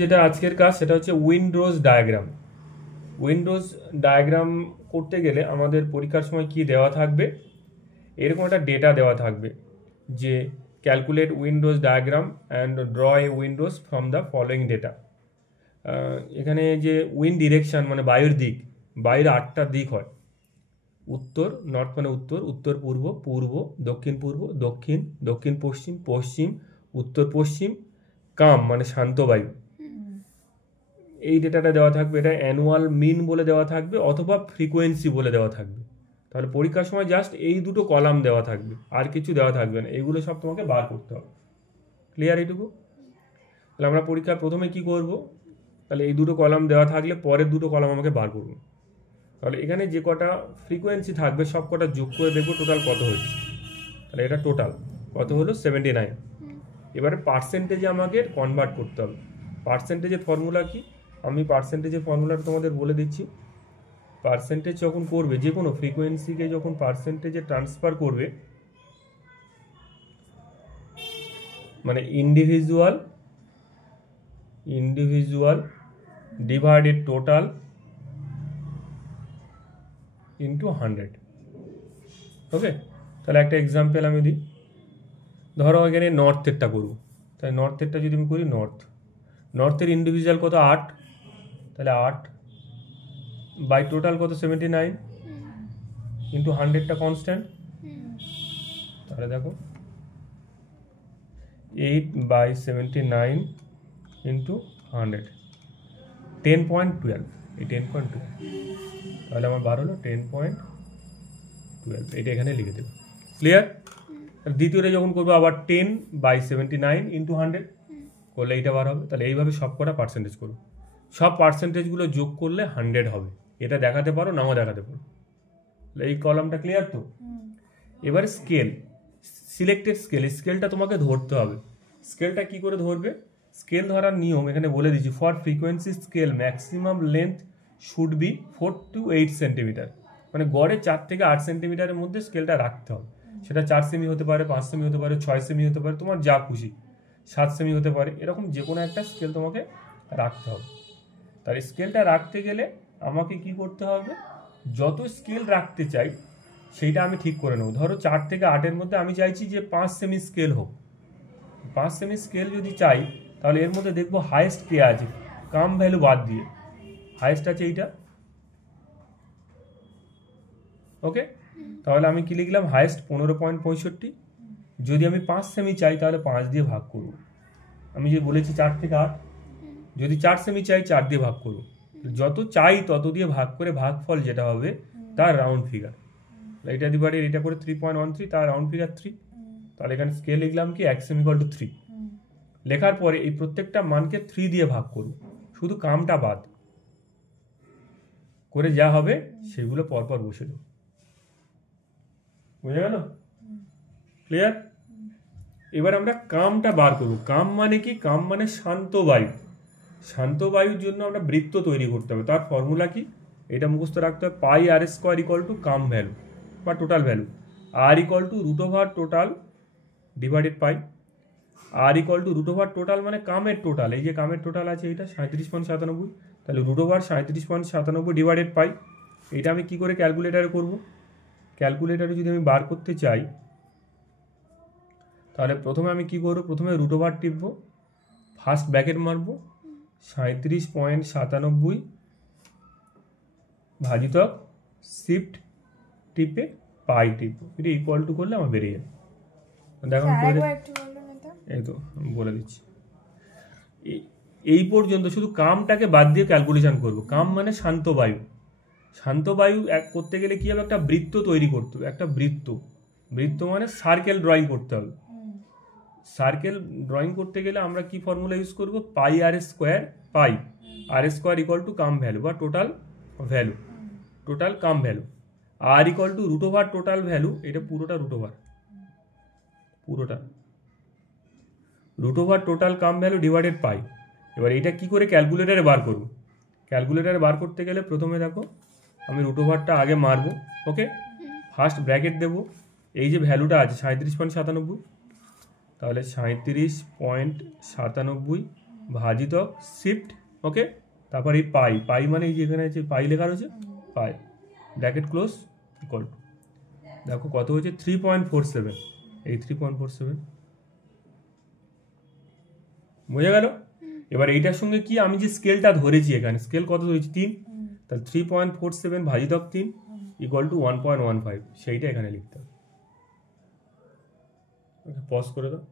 যেটা আজকের কাজ সেটা হচ্ছে উইন্ডোজ ডায়াগ্রাম। উইন্ডোজ ডায়াগ্রাম করতে গেলে আমাদের পরীক্ষার সময় কি দেওয়া থাকবে, এরকম একটা ডেটা দেওয়া থাকবে যে calculate Windows diagram and draw A Windows from the following data. এখানে যে উইন্ড ডিরেকশন মানে বায়ুর দিক, বায়ুর 8টা দিক হয়। উত্তর, নর্থ মানে উত্তর, উত্তর পূর্ব, পূর্ব, দক্ষিণ পূর্ব, দক্ষিণ, দক্ষিণ পশ্চিম, পশ্চিম, উত্তর পশ্চিম, কাম মানে শান্ত বায়ু। এই ডেটাটা দেওয়া থাকবে, এটা অ্যানুয়াল মিন বলে দেওয়া থাকবে অথবা ফ্রিকোয়েন্সি বলে দেওয়া থাকবে। তাহলে পরীক্ষার সময় জাস্ট এই দুটো কলাম দেওয়া থাকবে, আর কিছু দেওয়া থাকবে না, এগুলো সব তোমাকে বার করতে হবে। ক্লিয়ার এইটুকু? তাহলে আমরা পরীক্ষার প্রথমে কি করব, তাহলে এই দুটো কলাম দেওয়া থাকলে পরের দুটো কলাম আমাকে বার করবো। তাহলে এখানে যে কটা ফ্রিকোয়েন্সি থাকবে সব কটা যোগ করে দেখবো টোটাল কত হচ্ছে। তাহলে এটা টোটাল কত হলো 79। এবারে পার্সেন্টেজে আমাকে কনভার্ট করতে হবে। পার্সেন্টেজের ফর্মুলা কি, আমি পার্সেন্টেজের ফর্মুলাটা তোমাদের বলে দিচ্ছি। পার্সেন্টেজ যখন করবে, যে কোনো ফ্রিকোয়েন্সিকে যখন পার্সেন্টেজে ট্রান্সফার করবে, মানে ইন্ডিভিজুয়াল ডিভাইডেড টোটাল ইন্টু 100। ওকে, তাহলে একটা এক্সাম্পল আমি দিই। ধরো এখানে নর্থেরটা করবো, তাহলে নর্থেরটা যদি আমি করি, নর্থের ইন্ডিভিজুয়াল কত 8, তাহলে 8 বাই টোটাল কত 79 ইন্টু 100টা কনস্ট্যান্ট। তাহলে দেখো 8/79 ইন্টু 100 10.12, এই 10.12, তাহলে আমার বার হলো 10.12। এটা এখানে লিখে দেবো। ক্লিয়ার? দ্বিতীয়টা যখন করবো আবার 10/79 ইন্টু 100 করলে এইটা বার হবে। তাহলে এইভাবে সব কটা পার্সেন্টেজ করবো, সব পার্সেন্টেজগুলো যোগ করলে 100 হবে। এটা দেখাতে পারো, নাও দেখাতে পারো। এই কলামটা ক্লিয়ার তো? এবারে স্কেল, সিলেক্টেড স্কেল, স্কেলটা তোমাকে ধরতে হবে। স্কেলটা কি করে ধরবে? স্কেল ধরার নিয়ম এখানে বলে দিচ্ছি। For frequency scale maximum length should be 4 to 8 centimetre, মানে গড়ে 4 থেকে 8 সেন্টিমিটারের মধ্যে স্কেলটা রাখতে হবে। সেটা 4 সেমি হতে পারে, 5 সেমি হতে পারে, 6 সেমি হতে পারে, তোমার যা খুশি, 7 সেমি হতে পারে, এরকম যে কোনো একটা স্কেল তোমাকে রাখতে হবে। তার স্কেলটা রাখতে গেলে আমাকে কি করতে হবে, যত স্কেল রাখতে চাই সেইটা আমি ঠিক করে নেব। ধরো 4 থেকে 8-এর মধ্যে আমি চাইছি যে 5 সেমি স্কেল হোক। 5 সেমি স্কেল যদি চাই, তাহলে এর মধ্যে দেখবো হাইয়েস্ট কে আছে, কাম ভ্যালু বাদ দিয়ে হাইয়েস্ট আছে এইটা। ওকে, তাহলে আমি কি লিখলাম, হাইয়েস্ট 15.65। যদি আমি 5 সেমি চাই তাহলে 5 দিয়ে ভাগ করব। আমি যে বলেছি 4 থেকে 8, যদি 4 সেমি চাই 4 দিয়ে ভাগ করব। যত চাই তত দিয়ে ভাগ করে ভাগফল যেটা হবে তার রাউন্ড ফিগার। এটা দিবারে এটা করে 3.13, তার রাউন্ড ফিগার 3। তাহলে এখানে স্কেল লিখলাম কি 1 সেমি ইকুয়াল টু 3। লেখার পরে এই প্রত্যেকটা মানকে 3 দিয়ে ভাগ করব, শুধু কামটা বাদ করে যা হবে সেগুলো পরপর বসে দেব। বুঝে গেল? ক্লিয়ার? এবার আমরা কামটা বার করব। কাম মানে কি? কাম মানে শান্ত বায়ু। শান্ত বায়ুর জন্য আমরা বৃত্ত তৈরি করতে হবে। তার ফর্মুলা কি, এটা মুখস্থ রাখতে হবে। Pi R square equal to কাম ভ্যালু বা total value, R equal to root over total divided pi. R equal to root over total মানে কামের টোটাল, এই যে কামের টোটাল আছে এইটা 37.97, তাহলে রুট ওভার 37.97 ডিভাইডেড পাই। এটা আমি কি করে ক্যালকুলেটারে করব? ক্যালকুলেটারে যদি আমি বার করতে চাই তাহলে প্রথমে আমি কি করব, প্রথমে রুট ওভার টিপবো, ফার্স্ট ব্র্যাকেট মারবো, 37.97 ভাজিতক শিফট টিপে পাই টিপবো, এটা ইকুয়াল টু করলে আমার বেরিয়ে যাবে। দেখো এই তো বলে দিচ্ছি। এই পর্যন্ত শুধু কামটাকে বাদ দিয়ে ক্যালকুলেশন করব। কাম মানে শান্ত বায়ু। শান্ত বায়ু করতে গেলে কি হবে, একটা বৃত্ত তৈরি করতে হবে। একটা বৃত্ত মানে সার্কেল ড্রয়িং করতে হবে। সার্কেল ড্রয়িং করতে গেলে আমরা কি ফর্মুলা ইউজ করব, pi R square, pi R square equal to কাম ভ্যালু বা টোটাল ভ্যালু, টোটাল কাম value. R equal to root over total value, এটা পুরোটা রুট ওভার, পুরোটা রুট ওভার টোটাল কাম ভ্যালু ডিভাইডেড পাই। এবার এটা কি করে ক্যালকুলেটারে বার করব? ক্যালকুলেটারে বার করতে গেলে প্রথমে দেখো আমি রুট ওভারটা আগে মারবো। ওকে, ফার্স্ট ব্র্যাকেট দেবো, এই যে ভ্যালুটা আছে 37.97, তাহলে 37.97 ভাজিতক শিফট, ওকে, তারপর এই পাই, পাই মানে এই যে এখানে আছে পাই লেখা রয়েছে, পাই ব্র্যাকেট ক্লোজ ইকুয়াল টু, দেখো কত হয়েছে 3.47, এই 3.47 বোঝা গেল। এবার এইটার সঙ্গে কি আমি যে স্কেলটা ধরেছি এখানে, স্কেল কত ধরেছি 3, তাহলে 3.47 ভাজিতক 3 ইকুয়াল টু 1.15, সেইটা এখানে লিখতে হবে। পজ করে দাও।